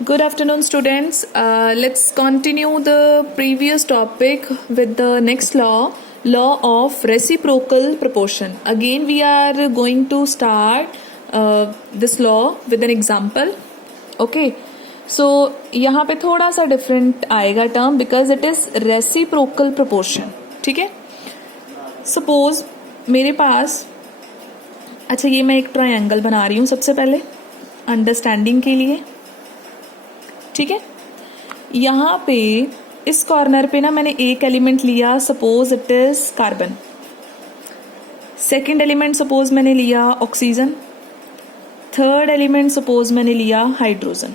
Good afternoon, students. Let's continue the previous topic with the next law of reciprocal proportion. Again, we are going to start this law with an example. Okay. So यहाँ पे थोड़ा सा different आएगा term because it is reciprocal proportion. ठीक है. Suppose मेरे पास, अच्छा ये मैं एक ट्रायंगल बना रही हूँ सबसे पहले अंडरस्टैंडिंग के लिए. ठीक है. यहाँ पे इस कॉर्नर पे ना मैंने एक एलिमेंट लिया, suppose it is carbon. Second element suppose मैंने लिया ऑक्सीजन. थर्ड एलिमेंट सपोज मैंने लिया हाइड्रोजन.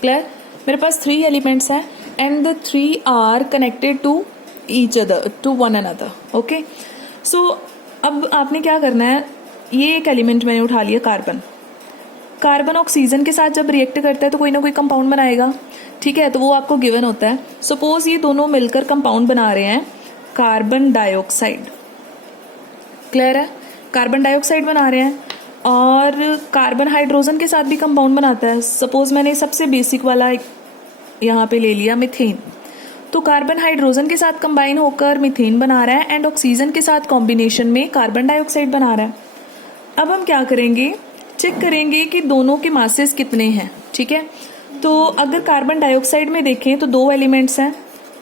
क्लियर. मेरे पास 3 एलिमेंट्स हैं and the 3 are connected to each other, to one another. Okay. So अब आपने क्या करना है, ये एक एलिमेंट मैंने उठा लिया कार्बन. कार्बन ऑक्सीजन के साथ जब रिएक्ट करता है तो कोई ना कोई कंपाउंड बनाएगा. ठीक है. तो वो आपको गिवन होता है. सपोज ये दोनों मिलकर कंपाउंड बना रहे हैं कार्बन डाइऑक्साइड. क्लियर है. कार्बन डाइऑक्साइड बना रहे हैं और कार्बन हाइड्रोजन के साथ भी कंपाउंड बनाता है. सपोज मैंने सबसे बेसिक वाला यहाँ पे ले लिया मीथेन. तो कार्बन हाइड्रोजन के साथ कंबाइन होकर मीथेन बना रहा है एंड ऑक्सीजन के साथ कॉम्बिनेशन में कार्बन डाइऑक्साइड बना रहा है. अब हम क्या करेंगे, चेक करेंगे कि दोनों के मासेस कितने हैं. ठीक है. तो अगर कार्बन डाइऑक्साइड में देखें तो 2 एलिमेंट्स हैं.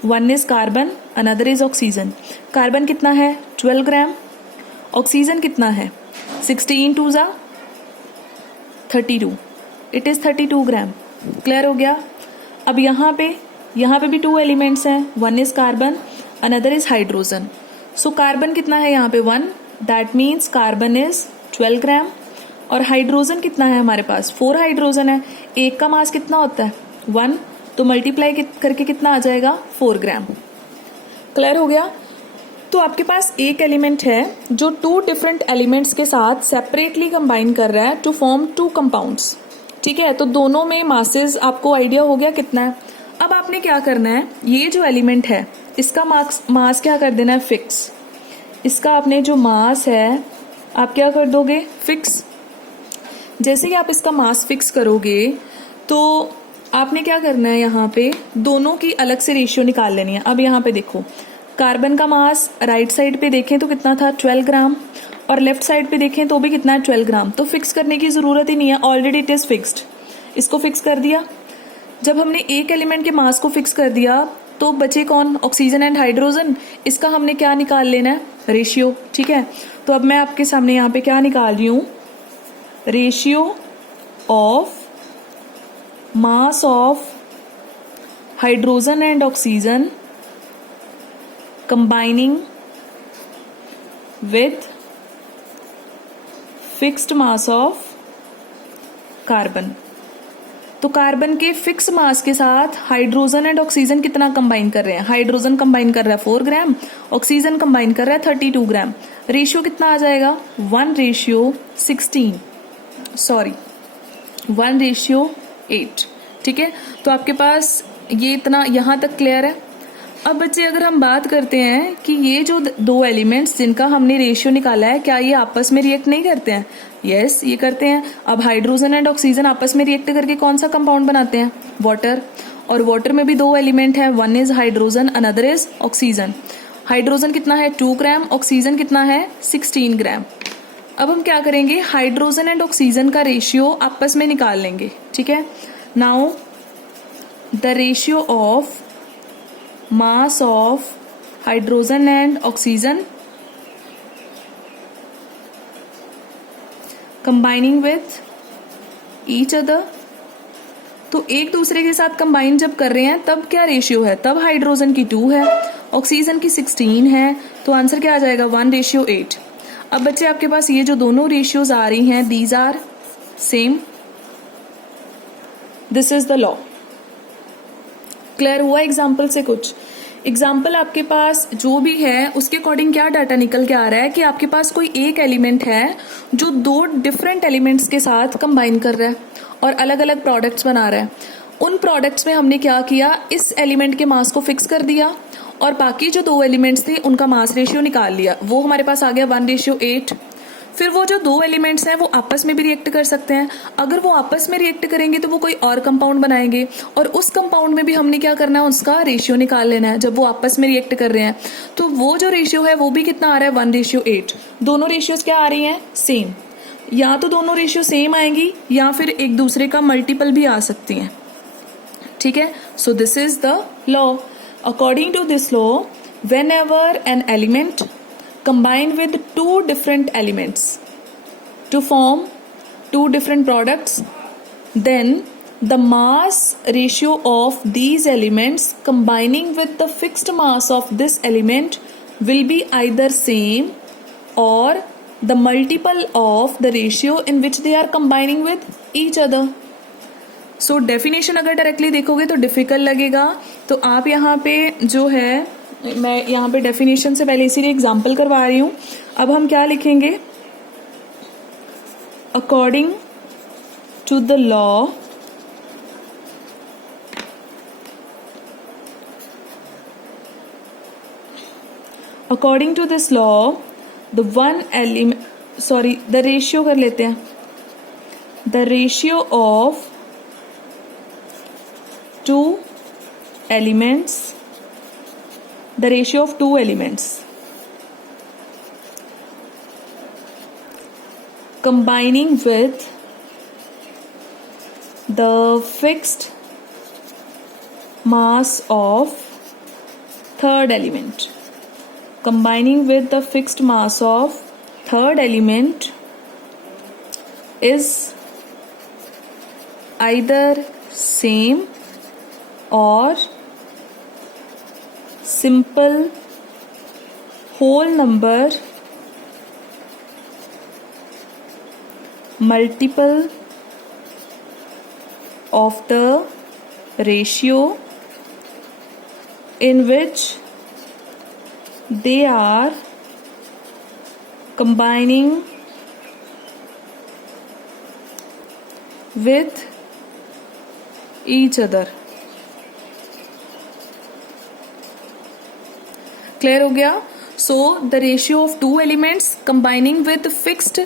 One is carbon, another is oxygen. Carbon कितना है 12 ग्राम. ऑक्सीजन कितना है 16 2 जा 32. It is 32 gram. क्लियर हो गया. अब यहाँ पे भी 2 एलिमेंट्स हैं. One is carbon, another is hydrogen. So carbon कितना है यहाँ पे 1, दैट मीन्स कार्बन इज 12 ग्राम. और हाइड्रोजन कितना है हमारे पास 4 हाइड्रोजन है. एक का मास कितना होता है 1, तो मल्टीप्लाई करके कितना आ जाएगा 4 ग्राम. क्लियर हो गया. तो आपके पास एक एलिमेंट है जो 2 डिफरेंट एलिमेंट्स के साथ सेपरेटली कंबाइन कर रहा है टू फॉर्म 2 कंपाउंड्स. ठीक है. तो दोनों में मासेस आपको आइडिया हो गया कितना है. अब आपने क्या करना है, ये जो एलिमेंट है इसका मास क्या कर देना है फिक्स. इसका आपने जो मास है आप क्या कर दोगे फिक्स. जैसे ही आप इसका मास फिक्स करोगे तो आपने क्या करना है, यहाँ पे दोनों की अलग से रेशियो निकाल लेनी है. अब यहाँ पे देखो कार्बन का मास राइट साइड पे देखें तो कितना था 12 ग्राम और लेफ्ट साइड पे देखें तो भी कितना है 12 ग्राम. तो फिक्स करने की जरूरत ही नहीं है, ऑलरेडी इट इज फिक्स्ड. इसको फिक्स कर दिया. जब हमने एक एलिमेंट के मास को फिक्स कर दिया तो बचे कौन, ऑक्सीजन एंड हाइड्रोजन. इसका हमने क्या निकाल लेना है रेशियो. ठीक है. तो अब मैं आपके सामने यहाँ पे क्या निकाल रही हूँ, ratio of mass of hydrogen and oxygen combining with fixed mass of carbon. तो कार्बन के फिक्स मास के साथ हाइड्रोजन एंड ऑक्सीजन कितना कंबाइन कर रहे हैं, हाइड्रोजन कंबाइन कर रहा है 4 ग्राम, ऑक्सीजन कंबाइन कर रहा है 32 ग्राम. रेशियो कितना आ जाएगा 1:8. ठीक है. तो आपके पास ये इतना यहां तक क्लियर है. अब बच्चे अगर हम बात करते हैं कि ये जो 2 एलिमेंट्स जिनका हमने रेशियो निकाला है क्या ये आपस में रिएक्ट नहीं करते हैं. यस ये करते हैं. अब हाइड्रोजन एंड ऑक्सीजन आपस में रिएक्ट करके कौन सा कंपाउंड बनाते हैं वाटर. और वाटर में भी 2 एलिमेंट है, one is hydrogen, another is oxygen. Hydrogen कितना है 2 ग्राम, ऑक्सीजन कितना है 16 ग्राम. अब हम क्या करेंगे, हाइड्रोजन एंड ऑक्सीजन का रेशियो आपस में निकाल लेंगे. ठीक है. Now the ratio of mass of hydrogen and oxygen combining with each other. तो एक दूसरे के साथ कंबाइन जब कर रहे हैं तब क्या रेशियो है, तब हाइड्रोजन की 2 है, ऑक्सीजन की 16 है. तो आंसर क्या आ जाएगा 1:8. अब बच्चे आपके पास ये जो दोनों रेशियोज आ रही हैं these are same. This is the law. Clear हुआ एग्जाम्पल से. कुछ एग्जाम्पल आपके पास जो भी है उसके अकॉर्डिंग क्या डाटा निकल के आ रहा है कि आपके पास कोई एक एलिमेंट है जो 2 डिफरेंट एलिमेंट्स के साथ कंबाइन कर रहा है और अलग अलग प्रोडक्ट्स बना रहा है. उन प्रोडक्ट्स में हमने क्या किया, इस एलिमेंट के मास को फिक्स कर दिया और बाकी जो 2 एलिमेंट्स थे उनका मास रेशियो निकाल लिया. वो हमारे पास आ गया 1:8. फिर वो जो दो एलिमेंट्स हैं वो आपस में भी रिएक्ट कर सकते हैं। अगर वो आपस में रिएक्ट करेंगे तो वो कोई और कंपाउंड बनाएंगे, और उस कंपाउंड में भी हमने क्या करना है, उसका रेशियो निकाल लेना है। जब वो आपस में रिएक्ट कर रहे हैं तो वो जो रेशियो है वो भी कितना आ रहा है, 1:8। दोनों रेशियोज क्या आ रही हैं, सेम। या तो दोनों रेशियो सेम आएंगी या फिर एक दूसरे का मल्टीपल भी आ सकती हैं। ठीक है, so this is the law. According to this law, whenever an element combine with two different elements to form two different products, then the mass ratio of these elements combining with the fixed mass of this element will be either same or the multiple of the ratio in which they are combining with each other. So definition अगर directly देखोगे तो difficult लगेगा, तो आप यहाँ पे जो है, मैं यहाँ पे डेफिनेशन से पहले इसीलिए एग्जाम्पल करवा रही हूँ। अब हम क्या लिखेंगे, according to the law according to this law the one element, sorry the ratio कर लेते हैं, the ratio of two elements, the ratio of two elements combining with the fixed mass of third element, combining with the fixed mass of third element is either same or simple whole number multiple of the ratio in which they are combining with each other. Clear हो गया? So the ratio of two elements combining with fixed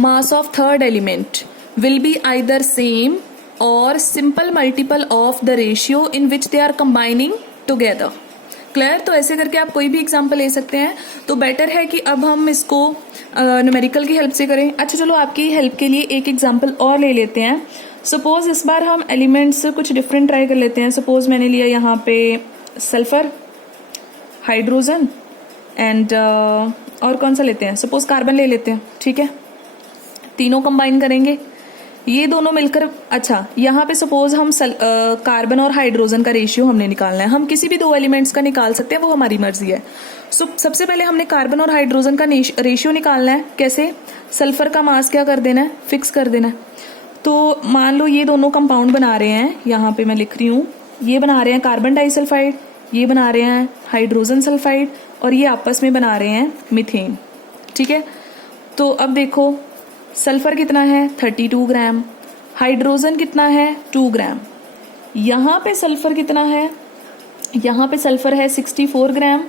mass of third element will be either same or simple multiple of the ratio in which they are combining together. Clear? तो ऐसे करके आप कोई भी example ले सकते हैं। तो बेटर है कि अब हम इसको न्यूमेरिकल की हेल्प से करें। अच्छा चलो, आपकी हेल्प के लिए एक एग्जाम्पल और ले लेते हैं। सपोज इस बार हम एलिमेंट्स कुछ डिफरेंट ट्राई कर लेते हैं। सपोज मैंने लिया यहाँ पे सल्फर, हाइड्रोजन एंड और कौन सा लेते हैं, सपोज कार्बन ले लेते हैं। ठीक है, तीनों कंबाइन करेंगे, ये दोनों मिलकर, अच्छा यहाँ पे सपोज हम कार्बन और हाइड्रोजन का रेशियो हमने निकालना है। हम किसी भी दो एलिमेंट्स का निकाल सकते हैं, वो हमारी मर्जी है। सो सबसे पहले हमने कार्बन और हाइड्रोजन का रेशियो निकालना है। कैसे? सल्फर का मास क्या कर देना है, फिक्स कर देना है। तो मान लो ये दोनों कंपाउंड बना रहे हैं, यहाँ पे मैं लिख रही हूँ, ये बना रहे हैं कार्बन डाइसल्फाइड, ये बना रहे हैं हाइड्रोजन सल्फाइड, और ये आपस में बना रहे हैं मीथेन। ठीक है, तो अब देखो सल्फर कितना है 32 ग्राम, हाइड्रोजन कितना है 2 ग्राम, यहाँ पे सल्फर कितना है, यहाँ पे सल्फर है 64 ग्राम,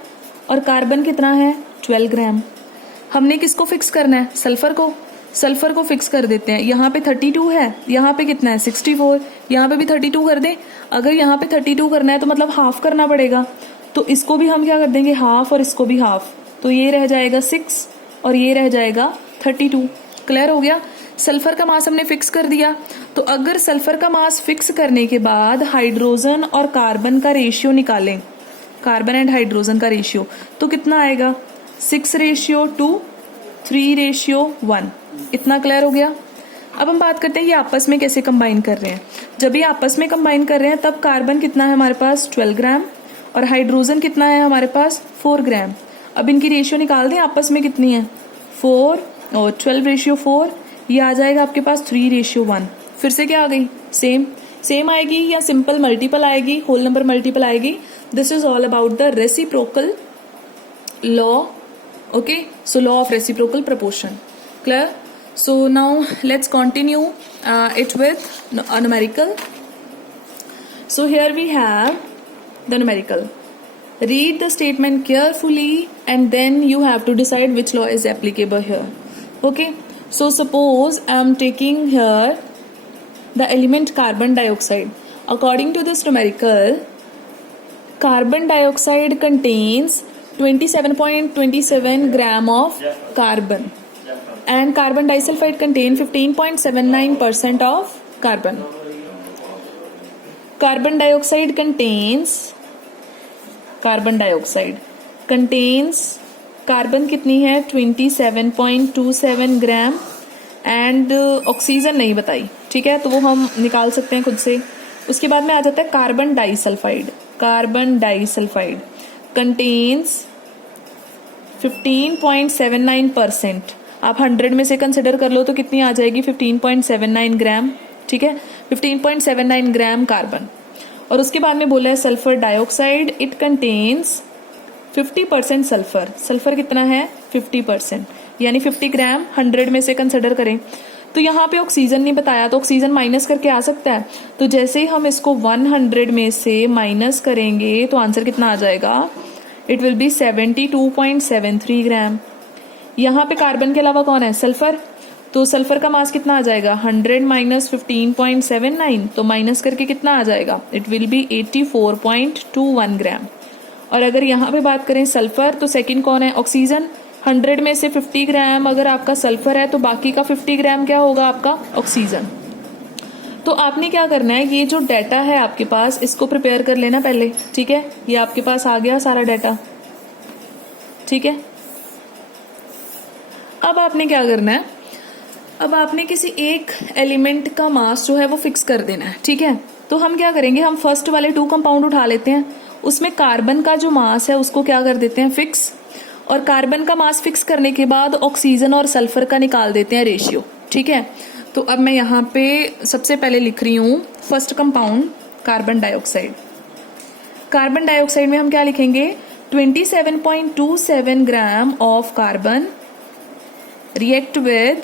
और कार्बन कितना है 12 ग्राम। हमने किसको फिक्स करना है, सल्फर को फिक्स कर देते हैं। यहाँ पे 32 है, यहाँ पे कितना है 64, यहाँ पे भी 32 कर दें। अगर यहाँ पे 32 करना है तो मतलब हाफ करना पड़ेगा, तो इसको भी हम क्या कर देंगे हाफ, और इसको भी हाफ, तो ये रह जाएगा 6 और ये रह जाएगा 32। क्लियर हो गया? सल्फर का मास हमने फिक्स कर दिया। तो अगर सल्फर का मास फिक्स करने के बाद हाइड्रोजन और कार्बन का रेशियो निकालें, कार्बन एंड हाइड्रोजन का रेशियो, तो कितना आएगा 6:2, 3:1। इतना क्लियर हो गया? अब हम बात करते हैं ये आपस में कैसे कंबाइन कर रहे हैं। जब ये आपस में कंबाइन कर रहे हैं तब कार्बन कितना है हमारे पास 12 ग्राम, और हाइड्रोजन कितना है हमारे पास 4 ग्राम। अब इनकी रेशियो निकाल दें, आपस में कितनी है 4 और 12:4, ये आ जाएगा आपके पास 3:1। फिर से क्या आ गई, सेम आएगी या सिंपल मल्टीपल आएगी, होल नंबर मल्टीपल आएगी। This is all about the reciprocal law. Okay, so law of reciprocal proportion. Clear? So now let's continue it with a numerical. So here we have the numerical. Read the statement carefully and then you have to decide which law is applicable here. Okay, so suppose I am taking here the element carbon dioxide. According to this numerical, carbon dioxide contains 27.27 gram of carbon, and carbon disulfide contain 15.79% of carbon. Carbon dioxide contains carbon कितनी है 27.27 gram and oxygen नहीं बताई, ठीक है, तो वो हम निकाल सकते हैं खुद से. उसके बाद में आ जाता है कार्बन डाइसल्फाइड कंटेन्स 15.79%. आप 100 में से कंसिडर कर लो तो कितनी आ जाएगी 15.79 ग्राम, ठीक है, 15.79 ग्राम कार्बन. और उसके बाद में बोला है sulphur dioxide, it contains 50% sulphur. Sulphur कितना है 50%, यानी 50 ग्राम 100 में से कंसिडर करें. तो यहाँ पे ऑक्सीजन नहीं बताया, तो ऑक्सीजन माइनस करके आ सकता है. तो जैसे ही हम इसको 100 में से माइनस करेंगे तो आंसर कितना आ जाएगा, इट विल बी 72.73 ग्राम. यहाँ पे कार्बन के अलावा कौन है सल्फर, तो सल्फर का मास कितना आ जाएगा 100 माइनस 15.79, तो माइनस करके कितना आ जाएगा, इट विल बी 84.21 ग्राम. और अगर यहाँ पे बात करें सल्फर, तो सेकंड कौन है ऑक्सीजन. 100 में से 50 ग्राम अगर आपका सल्फर है तो बाकी का 50 ग्राम क्या होगा आपका ऑक्सीजन. तो आपने क्या करना है, ये जो डाटा है आपके पास इसको प्रिपेयर कर लेना पहले, ठीक है. ये आपके पास आ गया सारा डाटा, ठीक है. अब आपने क्या करना है, अब आपने किसी एक एलिमेंट का मास जो है वो फिक्स कर देना है, ठीक है. तो हम क्या करेंगे, हम फर्स्ट वाले 2 कंपाउंड उठा लेते हैं, उसमें कार्बन का जो मास है उसको क्या कर देते हैं फिक्स, और कार्बन का मास फिक्स करने के बाद ऑक्सीजन और सल्फर का निकाल देते हैं रेशियो, ठीक है. तो अब मैं यहाँ पे सबसे पहले लिख रही हूँ first compound carbon dioxide. Carbon dioxide में हम क्या लिखेंगे 27.27 gram of carbon react with,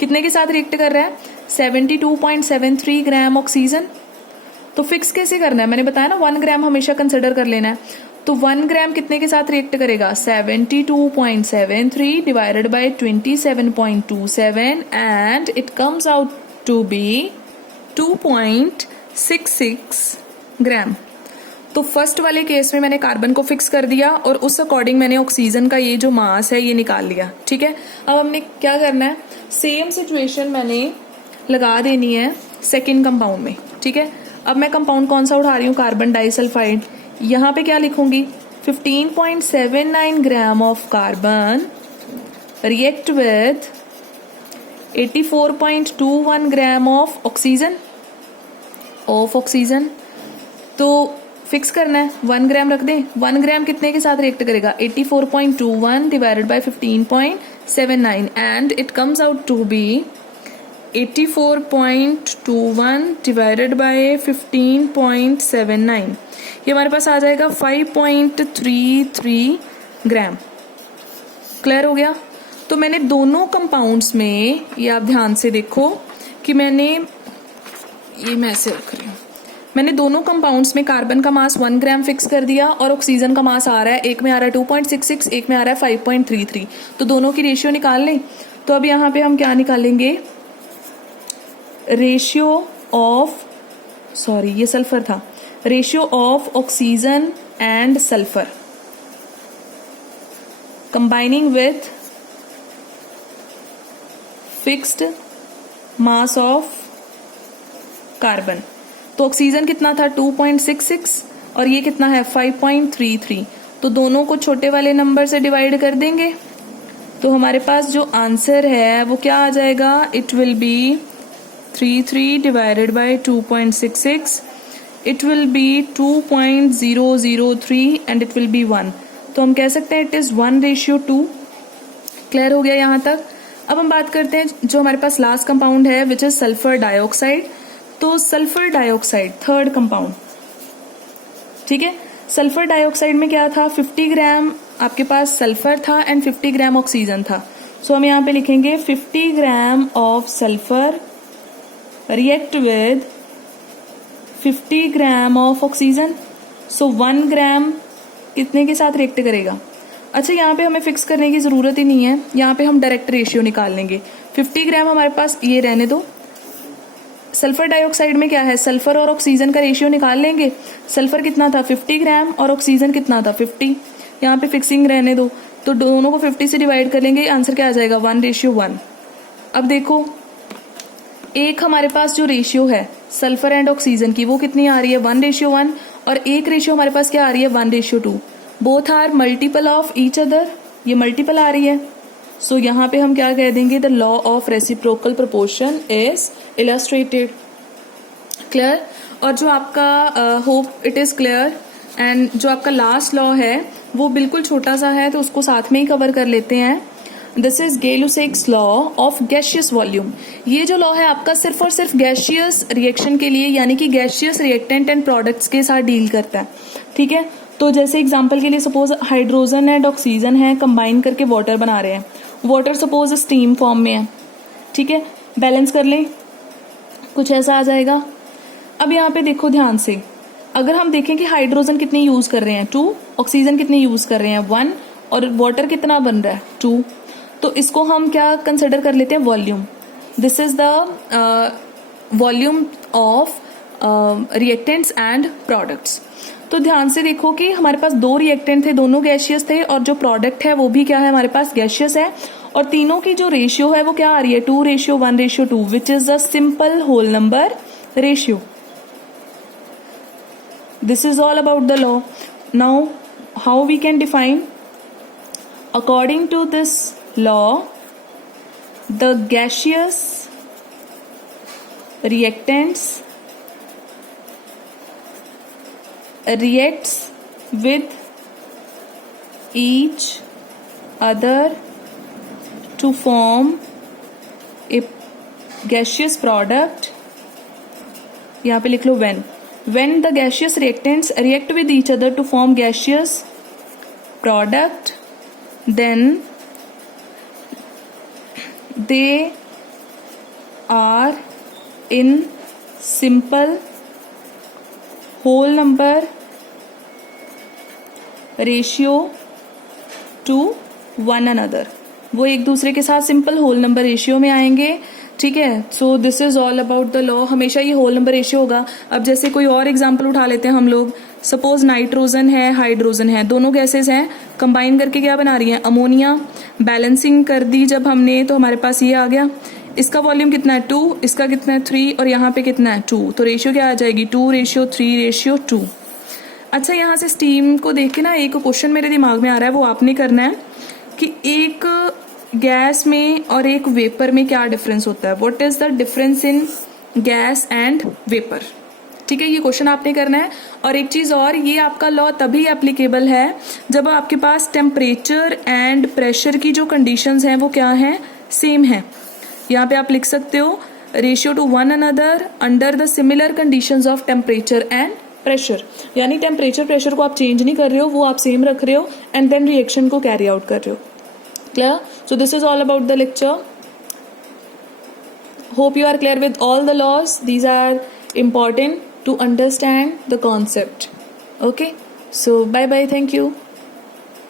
कितने के साथ रिएक्ट कर रहा है 72.73 ग्राम ऑक्सीजन. तो फिक्स कैसे करना है, मैंने बताया ना 1 ग्राम हमेशा कंसिडर कर लेना है. तो 1 ग्राम कितने के साथ रिएक्ट करेगा 72.73 divided by 27.27 and it comes out to be 2.66 gram. तो फर्स्ट वाले केस में मैंने कार्बन को फिक्स कर दिया और उस अकॉर्डिंग मैंने ऑक्सीजन का ये जो मास है ये निकाल लिया, ठीक है. अब हमने क्या करना है, सेम सिचुएशन मैंने लगा देनी है सेकेंड कंपाउंड में, ठीक है. अब मैं कंपाउंड कौन सा उठा रही हूँ कार्बन डाइसल्फाइड. यहाँ पे क्या लिखूंगी 15.79 gram of carbon react with 84.21 gram of oxygen. तो फिक्स करना है 1 ग्राम रख दें. 1 ग्राम कितने के साथ रिएक्ट करेगा 84.21 divided by 15.79 and it comes out to be 84.21 divided by 15.79, ये हमारे पास आ जाएगा 5.33 ग्राम. क्लियर हो गया. तो मैंने दोनों कंपाउंड्स में, ये आप ध्यान से देखो कि मैंने ये मैं ऐसे रख रही हूँ, मैंने दोनों कंपाउंड्स में कार्बन का मास 1 ग्राम फिक्स कर दिया और ऑक्सीजन का मास आ रहा है, एक में आ रहा है 2.66, एक में आ रहा है 5.33. तो दोनों की रेशियो निकाल लें. तो अब यहाँ पे हम क्या निकालेंगे, रेशियो ऑफ, सॉरी ये सल्फर था, ratio of oxygen and sulphur combining with fixed mass of carbon. तो ऑक्सीजन कितना था 2.66 और ये कितना है 5.33. तो दोनों को छोटे वाले नंबर से डिवाइड कर देंगे तो हमारे पास जो आंसर है वो क्या आ जाएगा, it will be 33 divided by 2.66, it will be 2.003 and it will be 1. तो हम कह सकते हैं इट इज 1:2. क्लियर हो गया यहाँ तक. अब हम बात करते हैं जो हमारे पास लास्ट कंपाउंड है विच इज सल्फर डाइऑक्साइड. तो सल्फर डाइऑक्साइड थर्ड कंपाउंड, ठीक है. सल्फर डाइऑक्साइड में क्या था 50 ग्राम आपके पास सल्फर था एंड 50 ग्राम ऑक्सीजन था. सो हम यहाँ पे लिखेंगे 50 gram of sulphur react with 50 gram of oxygen. So 1 gram कितने के साथ रिएक्ट करेगा अच्छा यहाँ पे हमें फिक्स करने की ज़रूरत ही नहीं है, यहाँ पे हम डायरेक्ट रेशियो निकाल लेंगे। 50 ग्राम हमारे पास, ये रहने दो। सल्फर डाइऑक्साइड में क्या है, सल्फर और ऑक्सीजन का रेशियो निकाल लेंगे। सल्फर कितना था 50 ग्राम और ऑक्सीजन कितना था 50। यहाँ पे फिक्सिंग रहने दो, तो दोनों को 50 से डिवाइड कर लेंगे, आंसर क्या आ जाएगा 1:1। अब देखो एक हमारे पास जो रेशियो है सल्फर एंड ऑक्सीजन की वो कितनी आ रही है 1:1, और एक रेशियो हमारे पास क्या आ रही है 1:2। Both are multiple of each other, ये मल्टीपल आ रही है। सो यहाँ पे हम क्या कह देंगे, the law of reciprocal proportion is illustrated. Clear. और जो आपका hope it is clear, and जो आपका लास्ट लॉ है वो बिल्कुल छोटा सा है, तो उसको साथ में ही कवर कर लेते हैं। This is Gay Lussac's law of gaseous volume. ये जो लॉ है आपका सिर्फ और सिर्फ गैशियस रिएक्शन के लिए, यानी कि गैशियस रिएक्टेंट एंड प्रोडक्ट्स के साथ डील करता है। ठीक है, तो जैसे एग्जांपल के लिए सपोज हाइड्रोजन एंड ऑक्सीजन है, कंबाइन करके वाटर बना रहे हैं। वाटर सपोज स्टीम फॉर्म में है, ठीक है, बैलेंस कर लें, कुछ ऐसा आ जाएगा। अब यहाँ पे देखो ध्यान से, अगर हम देखें कि हाइड्रोजन कितनी यूज कर रहे हैं 2, ऑक्सीजन कितनी यूज कर रहे हैं 1, और वाटर कितना बन रहा है 2, तो इसको हम क्या कंसिडर कर लेते हैं volume. This is the volume of reactants and products. तो ध्यान से देखो कि हमारे पास 2 रिएक्टेंट थे, दोनों गैशियस थे, और जो प्रोडक्ट है वो भी क्या है हमारे पास गैशियस है, और तीनों की जो रेशियो है वो क्या आ रही है 2:1:2, which is the simple whole number ratio. This is all about the law. Now, how we can define? According to this law, the gaseous reactants reacts with each other to form a gaseous product. यहाँ पे लिख लो when the gaseous reactants react with each other to form gaseous product, then they are in simple whole number ratio to one another. वो एक दूसरे के साथ simple whole number ratio में आएंगे। ठीक है, so this is all about the law. हमेशा ये होल नंबर रेशियो होगा। अब जैसे कोई और एग्जांपल उठा लेते हैं हम लोग, सपोज नाइट्रोजन है, हाइड्रोजन है, दोनों गैसेस हैं, कंबाइन करके क्या बना रही हैं अमोनिया। बैलेंसिंग कर दी जब हमने, तो हमारे पास ये आ गया। इसका वॉल्यूम कितना है 2, इसका कितना है 3, और यहाँ पे कितना है 2, तो रेशियो क्या आ जाएगी 2:3:2। अच्छा, यहाँ से स्टीम को देख के ना एक क्वेश्चन मेरे दिमाग में आ रहा है, वो आपने करना है कि एक गैस में और एक वेपर में क्या डिफरेंस होता है। What is the difference in gas and vapour. ठीक है, ये क्वेश्चन आपने करना है। और एक चीज और, ये आपका लॉ तभी एप्लीकेबल है जब आपके पास टेम्परेचर एंड प्रेशर की जो कंडीशंस हैं वो क्या है, सेम है। यहाँ पे आप लिख सकते हो ratio two one another under the similar conditions of temperature and pressure. यानी टेम्परेचर प्रेशर को आप चेंज नहीं कर रहे हो, वो आप सेम रख रहे हो, एंड देन रिएक्शन को कैरी आउट कर रहे हो। Clear? So this is all about the lecture. Hope you are clear with all the laws. These are important to understand the concept. Okay? So bye bye. Thank you.